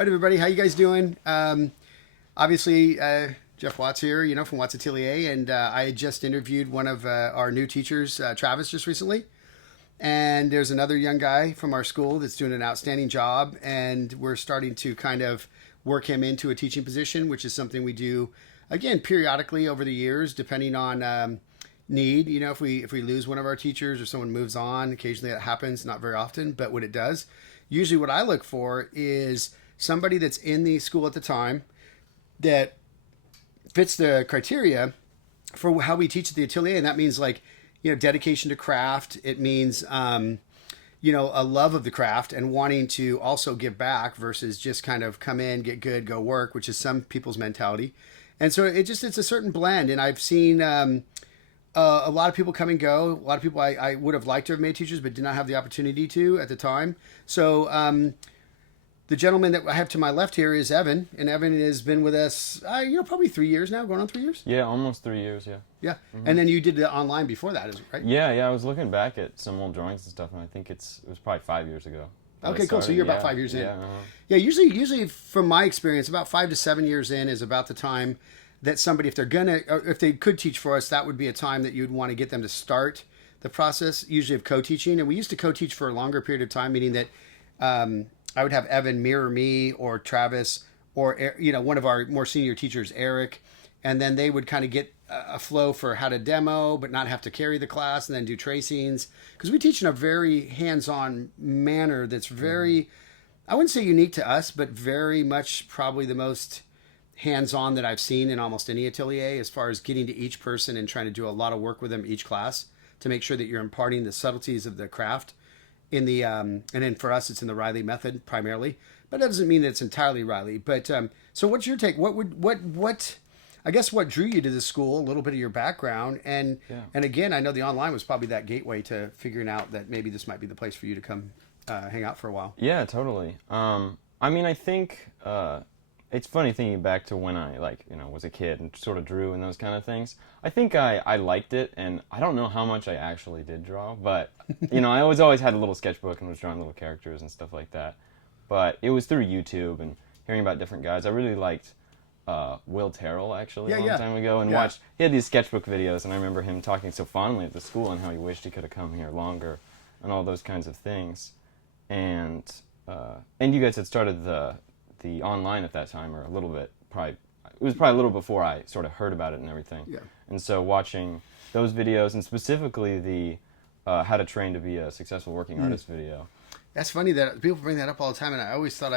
All right, everybody, how you guys doing? Obviously, Jeff Watts here, from Watts Atelier, and I had just interviewed one of our new teachers, Travis, just recently. And there's another young guy from our school that's doing an outstanding job, and we're starting to kind of work him into a teaching position, which is something we do, again, periodically over the years, depending on need. If we lose one of our teachers or someone moves on, occasionally that happens, not very often, but when it does, usually what I look for is somebody that's in the school at the time that fits the criteria for how we teach at the atelier. And that means dedication to craft. It means, a love of the craft and wanting to also give back versus just kind of come in, get good, go work, which is some people's mentality. And so it's a certain blend. And I've seen a lot of people come and go. A lot of people I would have liked to have made teachers, but did not have the opportunity to at the time. So the gentleman that I have to my left here is Evan, and Evan has been with us, probably 3 years now, going on 3 years. Yeah, almost 3 years. Yeah. Yeah, and then you did the online before that, is it right? Yeah. I was looking back at some old drawings and stuff, and I think it was probably 5 years ago. Okay, cool. So you're about 5 years in. Yeah. Yeah. Usually, from my experience, about 5 to 7 years in is about the time that somebody, if they could teach for us, that would be a time that you'd want to get them to start the process, usually of co-teaching. And we used to co-teach for a longer period of time, meaning that I would have Evan mirror me or Travis or, one of our more senior teachers, Eric, and then they would kind of get a flow for how to demo, but not have to carry the class and then do tracings. Because we teach in a very hands-on manner that's very, I wouldn't say unique to us, but very much probably the most hands-on that I've seen in almost any atelier, as far as getting to each person and trying to do a lot of work with them each class to make sure that you're imparting the subtleties of the craft in the and then for us it's in the Riley method primarily, but that doesn't mean that it's entirely Riley. But so what's your take? What I guess what drew you to the school, a little bit of your background, and again, I know the online was probably that gateway to figuring out that maybe this might be the place for you to come hang out for a while. Yeah, totally. I think it's funny thinking back to when I was a kid and sort of drew and those kind of things. I think I liked it, and I don't know how much I actually did draw, but I always had a little sketchbook and was drawing little characters and stuff like that. But it was through YouTube and hearing about different guys. I really liked Will Terrell actually a long time ago, and watched. He had these sketchbook videos, and I remember him talking so fondly at the school and how he wished he could have come here longer, and all those kinds of things. And you guys had started the online at that time, or a little bit, it was probably a little before I sort of heard about it and everything. Yeah. And so watching those videos, and specifically the How to Train to be a Successful Working Artist video. That's funny that people bring that up all the time, and I always thought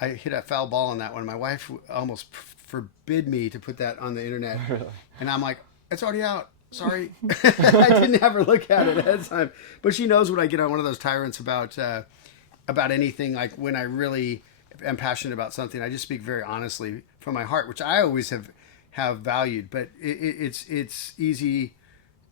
I hit a foul ball on that one. My wife almost forbid me to put that on the internet. Really? And I'm like, it's already out. Sorry. I didn't have her look at it ahead of time. But she knows when I get on one of those tyrants about anything, like when I really am passionate about something, I just speak very honestly from my heart, which I always have valued. But it's easy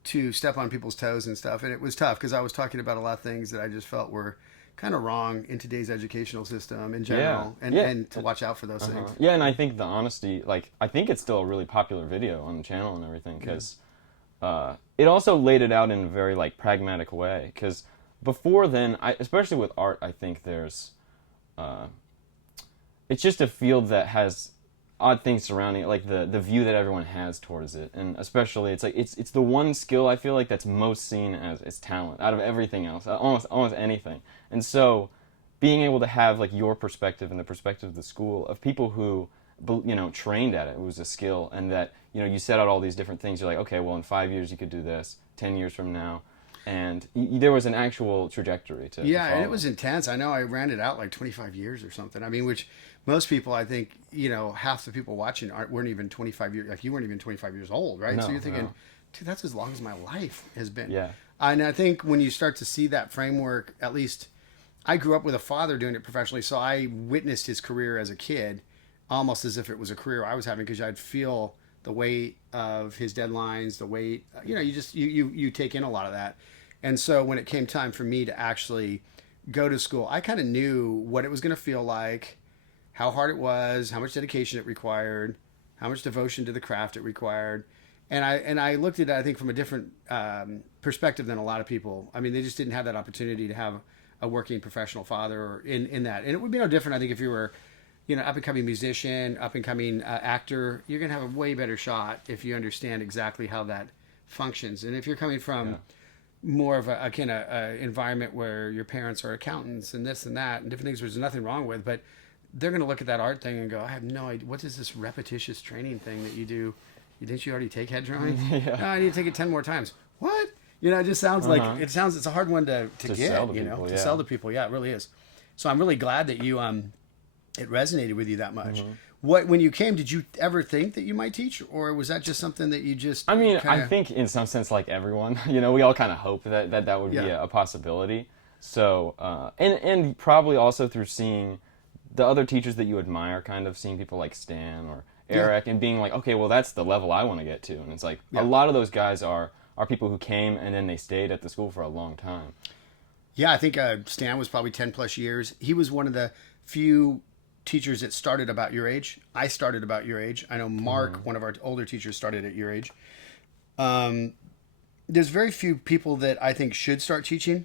to step on people's toes and stuff. And it was tough because I was talking about a lot of things that I just felt were kind of wrong in today's educational system in general, and to watch out for those things. Yeah, and I think the honesty, I think it's still a really popular video on the channel and everything, because it also laid it out in a very pragmatic way. Because before then, especially with art, I think there's it's just a field that has odd things surrounding it, the view that everyone has towards it, and especially it's the one skill I feel like that's most seen as talent out of everything else, almost anything. And so being able to have your perspective and the perspective of the school, of people who trained at it, was a skill, and that you set out all these different things. You're like, okay, well, in 5 years you could do this, 10 years from now, and there was an actual trajectory to and it was intense. I know I ran it out 25 years or something. I mean, which most people, I think, half the people watching weren't even 25 years. You weren't even 25 years old, right? No, so you're thinking, no. Dude, that's as long as my life has been. Yeah. And I think when you start to see that framework, at least I grew up with a father doing it professionally, so I witnessed his career as a kid, almost as if it was a career I was having, because I'd feel the weight of his deadlines, the weight. You take in a lot of that. And so when it came time for me to actually go to school, I kind of knew what it was going to feel like, how hard it was, how much dedication it required, how much devotion to the craft it required. And I looked at it, I think, from a different perspective than a lot of people. I mean, they just didn't have that opportunity to have a working professional father or in that. And it would be no different, I think, if you were up and coming musician, up and coming actor, you're gonna have a way better shot if you understand exactly how that functions. And if you're coming from more of a kind of environment where your parents are accountants and this and that and different things, which there's nothing wrong with, but they're going to look at that art thing and go, I have no idea. What is this repetitious training thing that you do? Didn't you already take head drawing? Yeah. No, I need to take it 10 more times. What? It just sounds like, it's a hard one to get, sell to people, to sell to people. Yeah, it really is. So I'm really glad that you, it resonated with you that much. When you came, did you ever think that you might teach, or was that just something that you just? I mean, I think in some sense, like everyone, we all kind of hope that would be a possibility. So, and probably also through seeing the other teachers that you admire, kind of seeing people like Stan or Eric, and being like, okay, well, that's the level I want to get to. And it's like a lot of those guys are people who came and then they stayed at the school for a long time. Yeah, I think Stan was probably 10 plus years. He was one of the few teachers that started about your age. I started about your age. I know Mark, one of our older teachers, started at your age. There's very few people that I think should start teaching,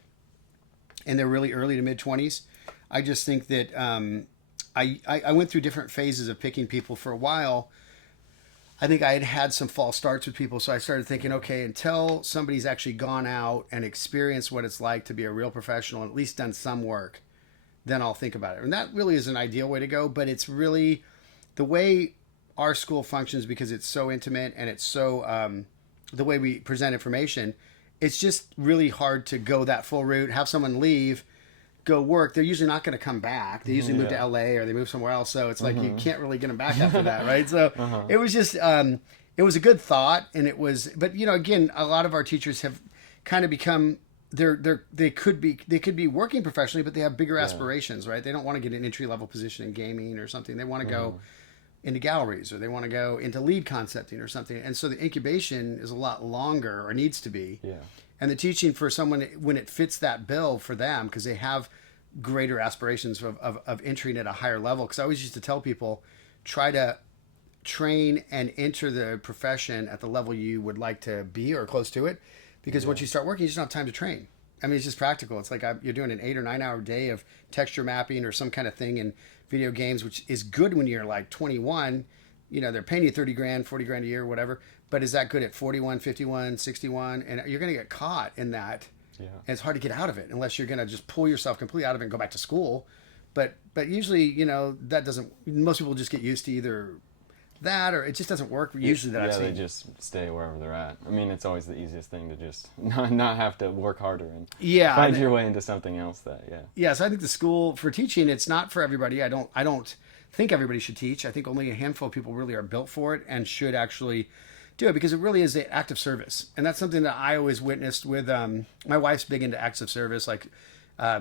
and they're really early to mid 20s. I just think that I went through different phases of picking people. For a while, I think I had some false starts with people, so I started thinking, okay, until somebody's actually gone out and experienced what it's like to be a real professional and at least done some work, then I'll think about it. And that really is an ideal way to go, but it's really the way our school functions, because it's so intimate and it's so the way we present information, it's just really hard to go that full route, have someone leave, go work. They're usually not going to come back. They usually move to LA or they move somewhere else. So it's like you can't really get them back after that, right? So it was just, it was a good thought, and it was, but again, a lot of our teachers have kind of become, they could be working professionally, but they have bigger aspirations, right? They don't want to get an entry level position in gaming or something. They want to go into galleries, or they want to go into lead concepting or something. And so the incubation is a lot longer, or needs to be. Yeah. And the teaching for someone, when it fits that bill for them, because they have greater aspirations of entering at a higher level. Because I always used to tell people, try to train and enter the profession at the level you would like to be or close to it. Because once you start working, you just don't have time to train. I mean, it's just practical. It's like you're doing an 8 or 9 hour day of texture mapping or some kind of thing in video games, which is good when you're like 21. They're paying you 30 grand, 40 grand a year, whatever. But is that good at 41, 51, 61? And you're going to get caught in that. Yeah. And it's hard to get out of it unless you're going to just pull yourself completely out of it and go back to school. But usually, that doesn't, most people just get used to either that, or it just doesn't work usually that I've seen. They just stay wherever they're at. I mean, it's always the easiest thing to just not have to work harder and find your way into something else so I think the school for teaching, it's not for everybody. I don't think everybody should teach. I think only a handful of people really are built for it and should actually do it, because it really is an act of service. And that's something that I always witnessed with my wife's big into acts of service. Like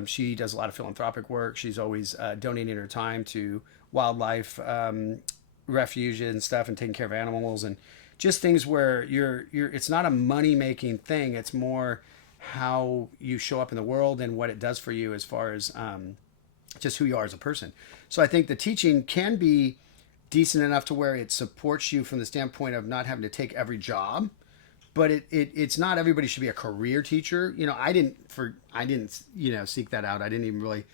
she does a lot of philanthropic work. She's always donating her time to wildlife refuge and stuff, and taking care of animals, and just things where you're it's not a money making thing. It's more how you show up in the world and what it does for you as far as just who you are as a person. So I think the teaching can be decent enough to where it supports you from the standpoint of not having to take every job, but it's not everybody should be a career teacher. I didn't seek that out. I didn't even really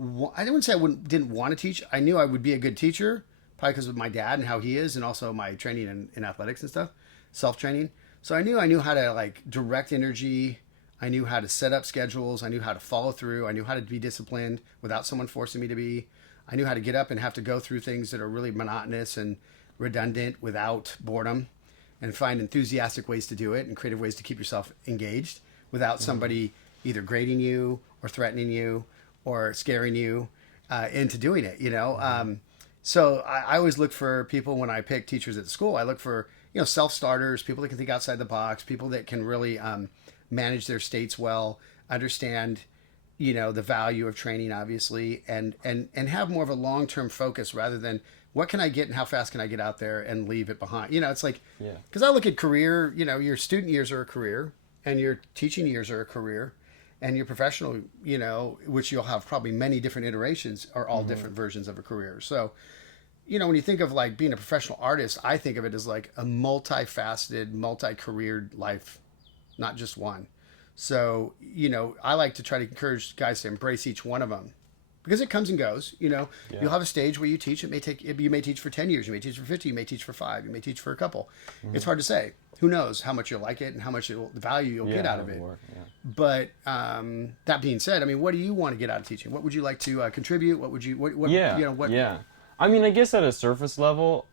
I wouldn't say didn't want to teach. I knew I would be a good teacher, probably because of my dad and how he is, and also my training in athletics and stuff, self-training. So I knew how to like direct energy. I knew how to set up schedules. I knew how to follow through. I knew how to be disciplined without someone forcing me to be. I knew how to get up and have to go through things that are really monotonous and redundant without boredom, and find enthusiastic ways to do it and creative ways to keep yourself engaged without somebody either grading you or threatening you or scaring you into doing it, So I always look for people when I pick teachers at the school. I look for, self-starters, people that can think outside the box, people that can really manage their states well, understand, the value of training, obviously, and have more of a long-term focus rather than what can I get and how fast can I get out there and leave it behind. It's like, because I look at career, your student years are a career, and your teaching years are a career, and your professional, which you'll have probably many different iterations, are all different versions of a career. So, when you think of like being a professional artist, I think of it as like a multifaceted, multi-career life, not just one. So, I like to try to encourage guys to embrace each one of them, because it comes and goes. Yeah. You'll have a stage where you teach. You may teach for 10 years, you may teach for 50, you may teach for 5, you may teach for a couple. It's hard to say. Who knows how much you'll like it and how much the value you'll get out of it. Yeah. But that being said, I mean, what do you want to get out of teaching? What would you like to contribute? What would you? What? Yeah. I mean, I guess at a surface level,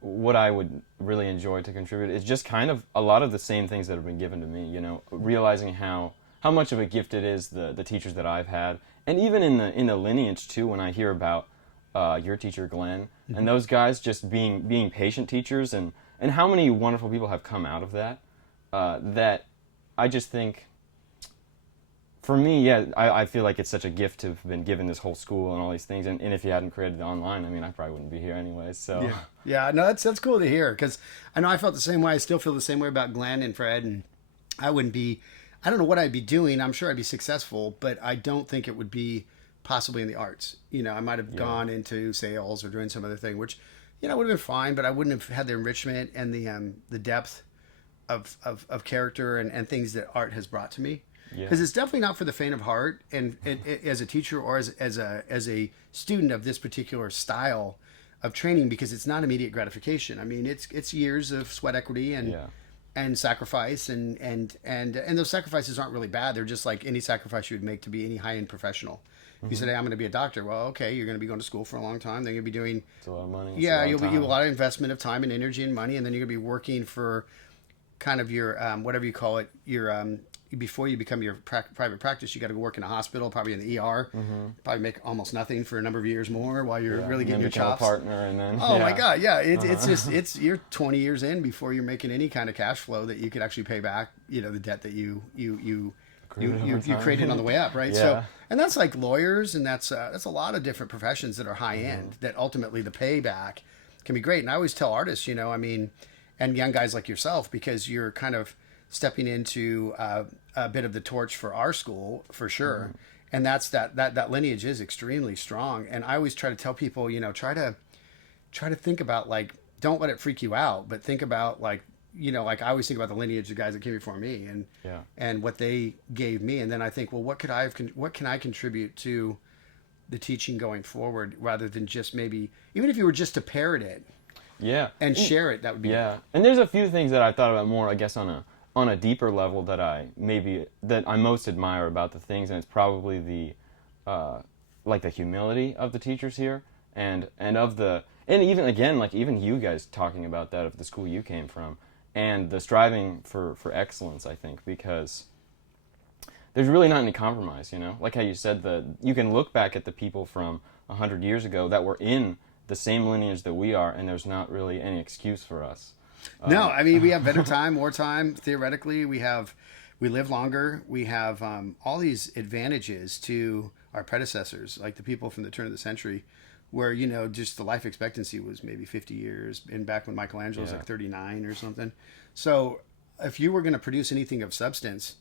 what I would really enjoy to contribute is just kind of a lot of the same things that have been given to me. Realizing how much of a gift it is, the teachers that I've had, and even in the lineage too. When I hear about your teacher Glenn and those guys just being patient teachers, and how many wonderful people have come out of that. That I just think, for me, I feel like it's such a gift to have been given this whole school and all these things. And if you hadn't created the online, I mean, I probably wouldn't be here anyways. So yeah, no, that's cool to hear, because I know I felt the same way. I still feel the same way about Glenn and Fred, and I don't know what I'd be doing. I'm sure I'd be successful, but I don't think it would be possibly in the arts. I might have gone into sales or doing some other thing, which would have been fine, but I wouldn't have had the enrichment and the depth of character and things that art has brought to me. Because it's definitely not for the faint of heart, and as a teacher or as a student of this particular style of training, because it's not immediate gratification. I mean, it's years of sweat equity and sacrifice, and those sacrifices aren't really bad. They're just like any sacrifice you would make to be any high end professional. If you said, hey, I'm going to be a doctor, well, okay, you're going to be going to school for a long time. Then you'll be doing it's a lot of money. You'll be a lot of investment of time and energy and money, and then you're going to be working for kind of your whatever you call it, your before you become your private practice, you got to go work in a hospital, probably in the ER, probably make almost nothing for a number of years more while you're really getting your chops. A partner, and then my God, it's you're 20 years in before you're making any kind of cash flow that you could actually pay back, the debt that you created on the way up, right? So, and that's like lawyers, and that's a lot of different professions that are high end, that ultimately the payback can be great. And I always tell artists, I mean, and young guys like yourself, because you're kind of stepping into a bit of the torch for our school, for sure. And that's that lineage is extremely strong. And I always try to tell people, try to think about, like, don't let it freak you out, but think about, like, like I always think about the lineage of guys that came before me and what they gave me. And then I think, well, what can I contribute to the teaching going forward, rather than just maybe, even if you were just to parrot it and share it, that would be And there's a few things that I thought about more, I guess, on a deeper level that I most admire about the things, and it's probably the humility of the teachers here, and even again, like, even you guys talking about that of the school you came from, and the striving for excellence, I think, because there's really not any compromise, like how you said, that you can look back at the people from 100 years ago that were in the same lineage that we are, and there's not really any excuse for us. No, I mean, we have better time, more time. Theoretically, we live longer. We have all these advantages to our predecessors, like the people from the turn of the century, where, just the life expectancy was maybe 50 years, and back when Michelangelo was like 39 or something. So if you were going to produce anything of substance,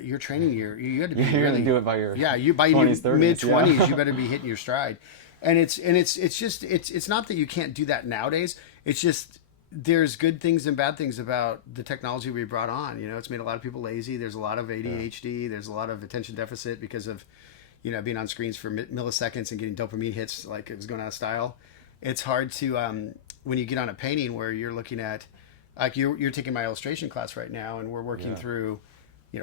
your training year, you had to be really do it by your by 20s, your 30s, mid-20s, you better be hitting your stride. And it's not that you can't do that nowadays. It's just, there's good things and bad things about the technology we brought on. It's made a lot of people lazy. There's a lot of ADHD. There's a lot of attention deficit because of, being on screens for milliseconds and getting dopamine hits like it was going out of style. It's hard to, when you get on a painting where you're looking at, like, you're taking my illustration class right now, and we're working through,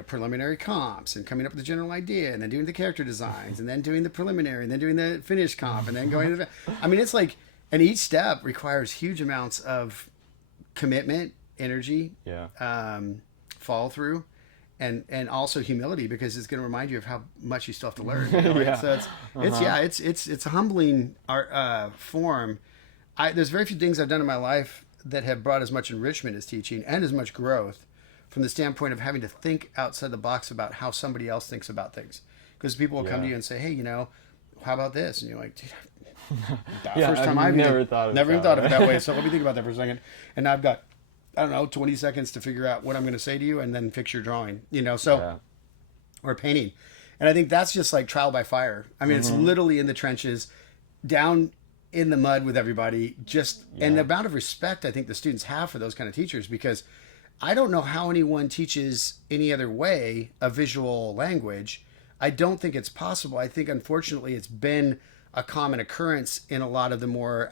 preliminary comps and coming up with the general idea, and then doing the character designs, and then doing the preliminary, and then doing the finished comp, and then going to the, I mean, it's like, and each step requires huge amounts of commitment, energy, follow through, and also humility, because it's going to remind you of how much you still have to learn. Right? So it's a humbling art form. There's very few things I've done in my life that have brought as much enrichment as teaching, and as much growth, from the standpoint of having to think outside the box about how somebody else thinks about things. Because people will come to you and say, hey, how about this? And you're like, dude, first time I've never thought of it that way. So let me think about that for a second. And now I've got, I don't know, 20 seconds to figure out what I'm going to say to you, and then fix your drawing, or painting. And I think that's just like trial by fire. I mean, it's literally in the trenches, down in the mud with everybody, and the amount of respect I think the students have for those kind of teachers, because I don't know how anyone teaches any other way a visual language I don't think it's possible. I think, unfortunately, it's been a common occurrence in a lot of the more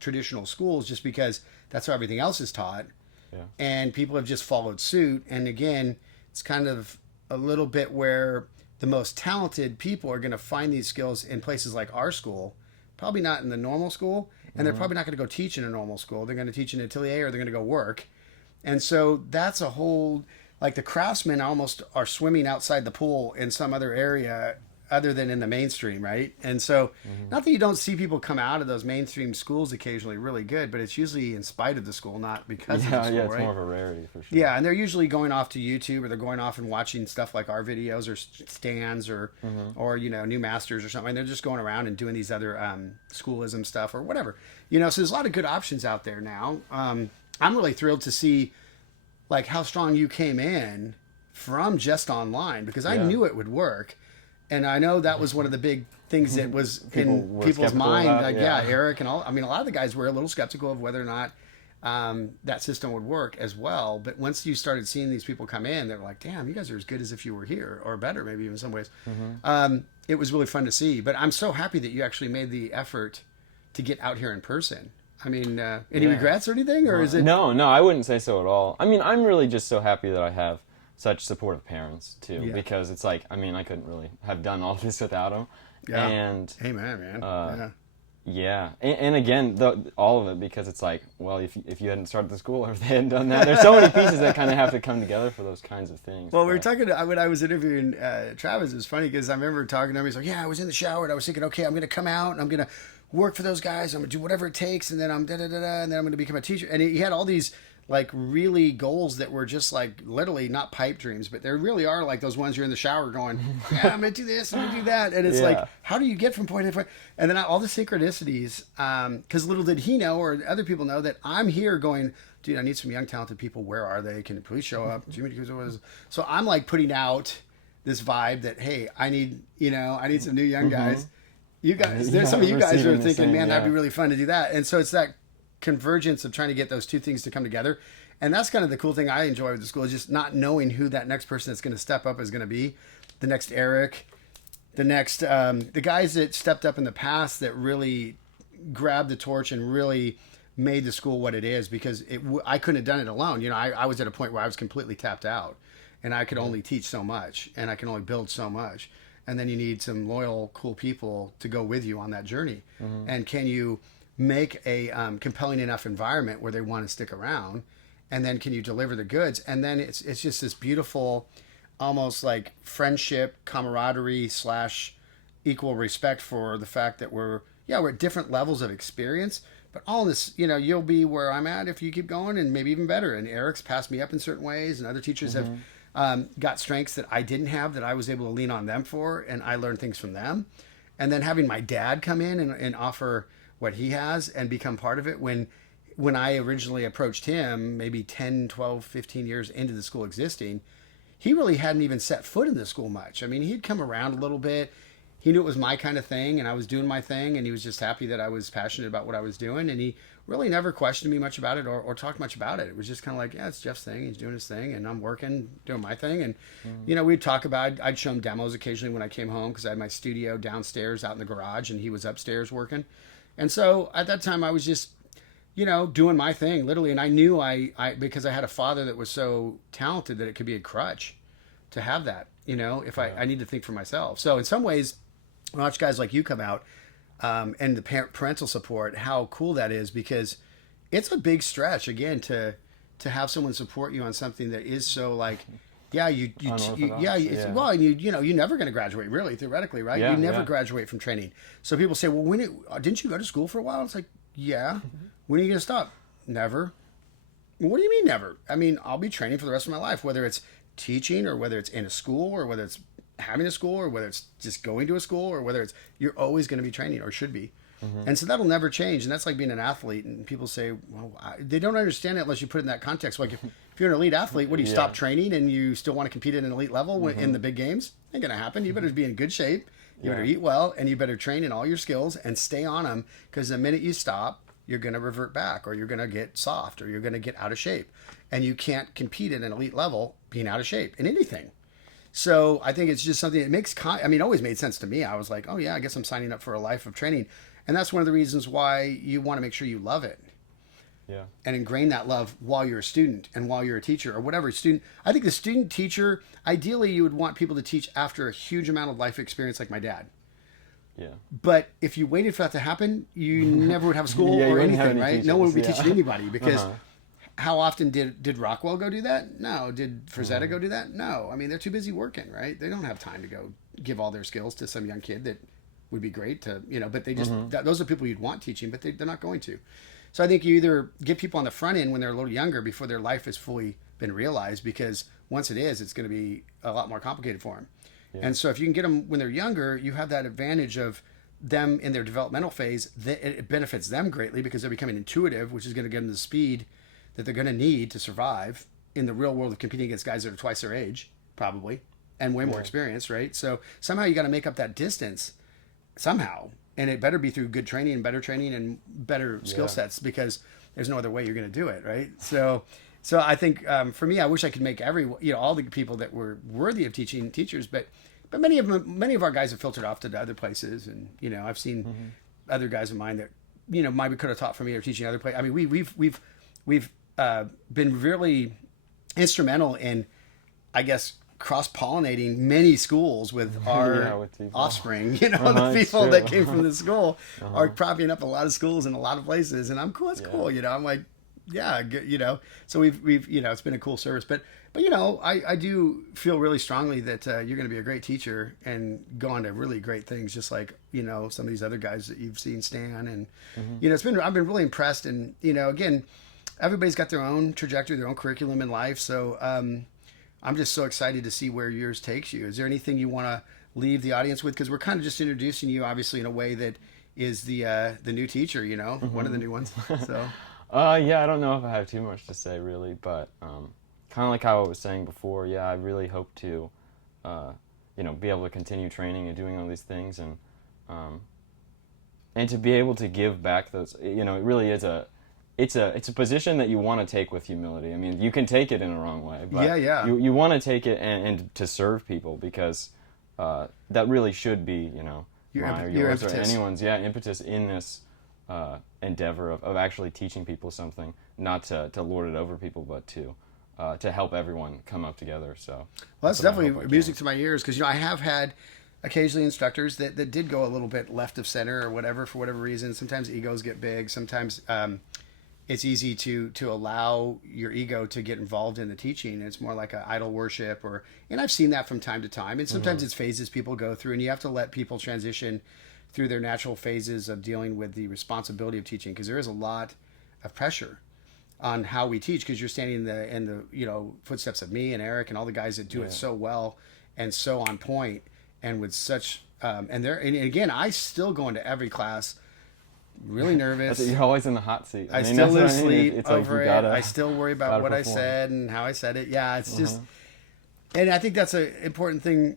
traditional schools just because that's how everything else is taught. Yeah. And people have just followed suit. And again, it's kind of a little bit where the most talented people are going to find these skills in places like our school, probably not in the normal school. And they're probably not going to go teach in a normal school. They're going to teach in Atelier or they're going to go work. And so that's a whole, like the craftsmen almost are swimming outside the pool in some other area other than in the mainstream, right? And so, not that you don't see people come out of those mainstream schools occasionally really good, but it's usually in spite of the school, not because of the school, Yeah, it's right? more of a rarity for sure. Yeah, and they're usually going off to YouTube or they're going off and watching stuff like our videos or stands or New Masters or something. And they're just going around and doing these other schoolism stuff or whatever. So there's a lot of good options out there now. I'm really thrilled to see like how strong you came in from just online because I knew it would work. And I know that was one of the big things that was in people's mind. Like, Eric and all. I mean, a lot of the guys were a little skeptical of whether or not that system would work as well. But once you started seeing these people come in, they were like, damn, you guys are as good as if you were here or better, maybe even in some ways. It was really fun to see. But I'm so happy that you actually made the effort to get out here in person. I mean, any regrets or anything? Or is it? No, I wouldn't say so at all. I mean, I'm really just so happy that I have such supportive parents too, because it's like, I mean, I couldn't really have done all this without them. Yeah. And amen, man. And again, all of it because it's like, well, if you hadn't started the school or if they hadn't done that, there's so many pieces that kind of have to come together for those kinds of things. Well, we were talking when I was interviewing Travis. It was funny because I remember talking to him. He's like, "Yeah, I was in the shower and I was thinking, okay, I'm going to come out and I'm going to work for those guys. I'm going to do whatever it takes, and then I'm and then I'm going to become a teacher." And he had all these like really goals that were just like literally not pipe dreams, but there really are like those ones you're in the shower going, yeah, I'm gonna do this, I'm gonna do that, and it's like, how do you get from point to point? And then all the synchronicities, because little did he know or other people know that I'm here going, dude, I need some young talented people. Where are they? Can you please show up? Jimmy, so I'm like putting out this vibe that hey, I need some new young guys. You guys, there's some of you guys who are thinking, man, that'd be really fun to do that, and so it's that convergence of trying to get those two things to come together. And that's kind of the cool thing I enjoy with the school is just not knowing who that next person that's going to step up is going to be. The next Eric, the next the guys that stepped up in the past that really grabbed the torch and really made the school what it is, because I couldn't have done it alone. I was at a point where I was completely tapped out and I could only teach so much and I can only build so much, and then you need some loyal, cool people to go with you on that journey. And can you make a compelling enough environment where they want to stick around, and then can you deliver the goods? And then it's just this beautiful, almost like friendship, camaraderie / equal respect for the fact that we're at different levels of experience, but all this, you'll be where I'm at if you keep going, and maybe even better. And Eric's passed me up in certain ways, and other teachers have got strengths that I didn't have that I was able to lean on them for, and I learned things from them. And then having my dad come in and offer what he has and become part of it when I originally approached him maybe 10, 12, 15 years into the school existing, he really hadn't even set foot in the school much. I mean, he'd come around a little bit. He knew it was my kind of thing and I was doing my thing, and he was just happy that I was passionate about what I was doing, and he really never questioned me much about it or talked much about it. It was just kind of like, yeah, it's Jeff's thing. He's doing his thing and I'm working, doing my thing. And, we'd talk about, I'd show him demos occasionally when I came home because I had my studio downstairs out in the garage and he was upstairs working. And so at that time I was just, doing my thing literally. And I knew I because I had a father that was so talented that it could be a crutch to have that, if I need to think for myself. So in some ways, when I watch guys like you come out and the parental support, how cool that is, because it's a big stretch again to have someone support you on something that is so like, well, you're never going to graduate, really, theoretically, right? You never graduate from training. So people say, well, didn't you go to school for a while? It's like, yeah. When are you going to stop? Never. Well, what do you mean never? I mean, I'll be training for the rest of my life, whether it's teaching or whether it's in a school or whether it's having a school or whether it's just going to a school or whether it's, you're always going to be training or should be. And so that'll never change. And that's like being an athlete. And people say, well, they don't understand it unless you put it in that context. Like if you're an elite athlete, what do you stop training and you still want to compete at an elite level in the big games? Ain't going to happen. You better be in good shape. You better eat well, and you better train in all your skills and stay on them, because the minute you stop, you're going to revert back, or you're going to get soft, or you're going to get out of shape. And you can't compete at an elite level being out of shape in anything. So I think it's just something that makes, I mean, it always made sense to me. I was like, oh yeah, I guess I'm signing up for a life of training. And that's one of the reasons why you want to make sure you love it Yeah. and ingrain that love while you're a student and while you're a teacher or whatever student. I think the student teacher, ideally you would want people to teach after a huge amount of life experience like my dad. Yeah. But if you waited for that to happen, you never would have a school Yeah, you or wouldn't have anything, any right? No one would be teachers, yeah. teaching anybody because Uh-huh. how often did Rockwell go do that? No. Did Frazetta go do that? No. I mean, they're too busy working, right? They don't have time to go give all their skills to some young kid that would be great to, but they just, those are people you'd want teaching, but they're not going to. So I think you either get people on the front end when they're a little younger before their life has fully been realized, because once it is, it's going to be a lot more complicated for them. Yeah. And so if you can get them when they're younger, you have that advantage of them in their developmental phase. It benefits them greatly because they're becoming intuitive, which is going to get them the speed that they're going to need to survive in the real world of competing against guys that are twice their age, probably, and way more experienced, right? So somehow you got to make up that distance somehow. And it better be through good training and better skill sets, because there's no other way you're going to do it, right? So I think for me, I wish I could make all the people that were worthy of teaching teachers, but many of our guys have filtered off to other places, and I've seen other guys of mine that maybe could have taught for me or teaching other places. I mean, we've been really instrumental in, I guess, cross-pollinating many schools with our with offspring. The people that came from the school are propping up a lot of schools in a lot of places, and I'm cool. It's cool. I'm like, yeah, So we've it's been a cool service, but I do feel really strongly that you're going to be a great teacher and go on to really great things, just like some of these other guys that you've seen, Stan, and I've been really impressed, and again, everybody's got their own trajectory, their own curriculum in life, so I'm just so excited to see where yours takes you. Is there anything you want to leave the audience with? Because we're kind of just introducing you, obviously, in a way that is the new teacher, one of the new ones. So, yeah, I don't know if I have too much to say really, but kind of like how I was saying before, yeah, I really hope to, be able to continue training and doing all these things, and to be able to give back those. It really is it's a position that you want to take with humility. I mean, you can take it in a wrong way, but you want to take it and to serve people, because that really should be, my or yours or anyone's impetus in this endeavor of actually teaching people something, not to lord it over people, but to help everyone come up together. So, well, that's definitely music to my ears, because I have had occasionally instructors that did go a little bit left of center or whatever, for whatever reason. Sometimes egos get big. Sometimes it's easy to allow your ego to get involved in the teaching. It's more like an idol worship, and I've seen that from time to time. And sometimes it's phases people go through, and you have to let people transition through their natural phases of dealing with the responsibility of teaching, because there is a lot of pressure on how we teach, because you're standing in the footsteps of me and Eric and all the guys that do it so well and so on point and with such and again, I still go into every class really nervous. You're always in the hot seat. I still lose sleep over it. I still worry about what I said and how I said it. Yeah, it's just, and I think that's an important thing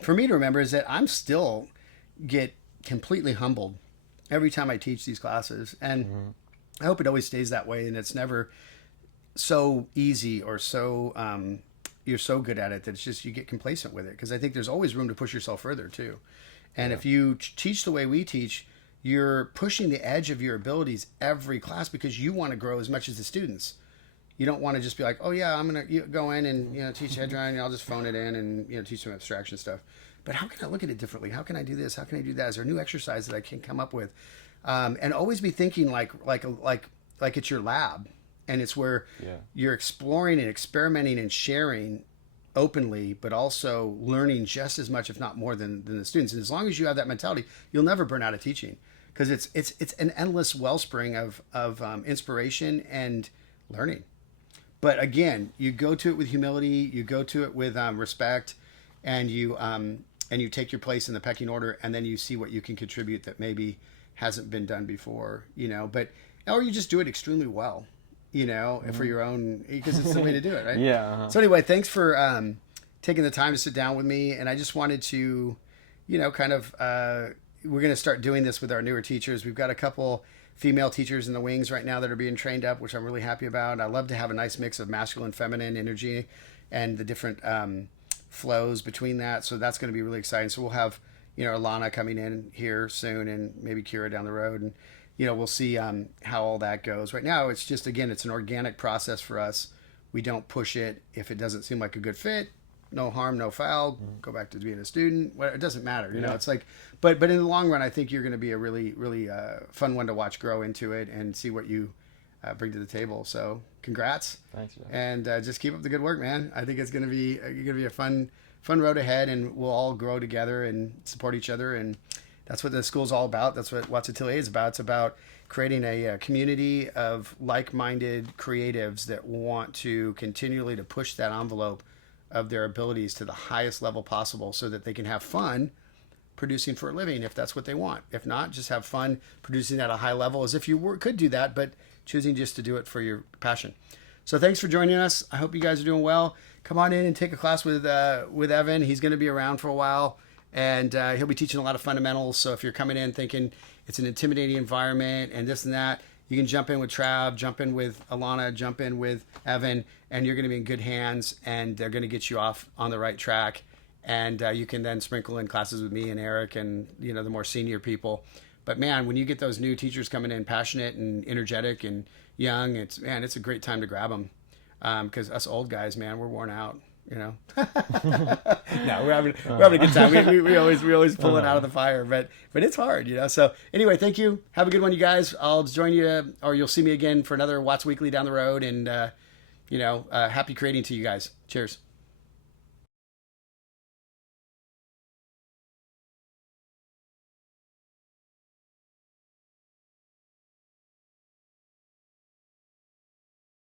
for me to remember, is that I'm still get completely humbled every time I teach these classes, and I hope it always stays that way, and it's never so easy or so you're so good at it that it's just you get complacent with it, because I think there's always room to push yourself further too. And if you teach the way we teach, you're pushing the edge of your abilities every class, because you want to grow as much as the students. You don't want to just be like, oh yeah, I'm going to go in and teach head drawing, and I'll just phone it in and teach some abstraction stuff. But how can I look at it differently? How can I do this? How can I do that? Is there a new exercise that I can come up with? And always be thinking like it's your lab, and it's where you're exploring and experimenting and sharing openly, but also learning just as much, if not more, than the students. And as long as you have that mentality, you'll never burn out of teaching, because it's an endless wellspring of inspiration and learning. But again, you go to it with humility, you go to it with respect, and you take your place in the pecking order, and then you see what you can contribute that maybe hasn't been done before, or you just do it extremely well, for your own, because it's the way to do it, right? Yeah. So anyway, thanks for taking the time to sit down with me, and I just wanted to, we're going to start doing this with our newer teachers. We've got a couple female teachers in the wings right now that are being trained up, which I'm really happy about. I love to have a nice mix of masculine, feminine energy, and the different flows between that. So that's going to be really exciting. So we'll have, Alana coming in here soon, and maybe Kira down the road, and we'll see how all that goes. Right now, it's just, again, it's an organic process for us. We don't push it. If it doesn't seem like a good fit, no harm, no foul. Go back to being a student. Well, it doesn't matter. It's like, but in the long run, I think you're going to be a really, really fun one to watch grow into it and see what you bring to the table. So congrats. Thanks, Jeff. And just keep up the good work, man. I think it's going to be a fun road ahead, and we'll all grow together and support each other. And that's what the school's all about. That's what Watts Atelier is about. It's about creating a community of like-minded creatives that want to continually to push that envelope of their abilities to the highest level possible, so that they can have fun producing for a living if that's what they want. If not, just have fun producing at a high level, as if you could do that, but choosing just to do it for your passion. So thanks for joining us. I hope you guys are doing well. Come on in and take a class with Evan. He's going to be around for a while, and he'll be teaching a lot of fundamentals. So if you're coming in thinking it's an intimidating environment and this and that, you can jump in with Trav, jump in with Alana, jump in with Evan, and you're going to be in good hands, and they're going to get you off on the right track. And you can then sprinkle in classes with me and Eric and, the more senior people. But man, when you get those new teachers coming in passionate and energetic and young, it's a great time to grab them. Because us old guys, man, we're worn out. No, we're having a good time. We always pull it out of the fire, but it's hard, So anyway, thank you. Have a good one, you guys. I'll join you, or you'll see me again for another Watts Weekly down the road. And happy creating to you guys. Cheers.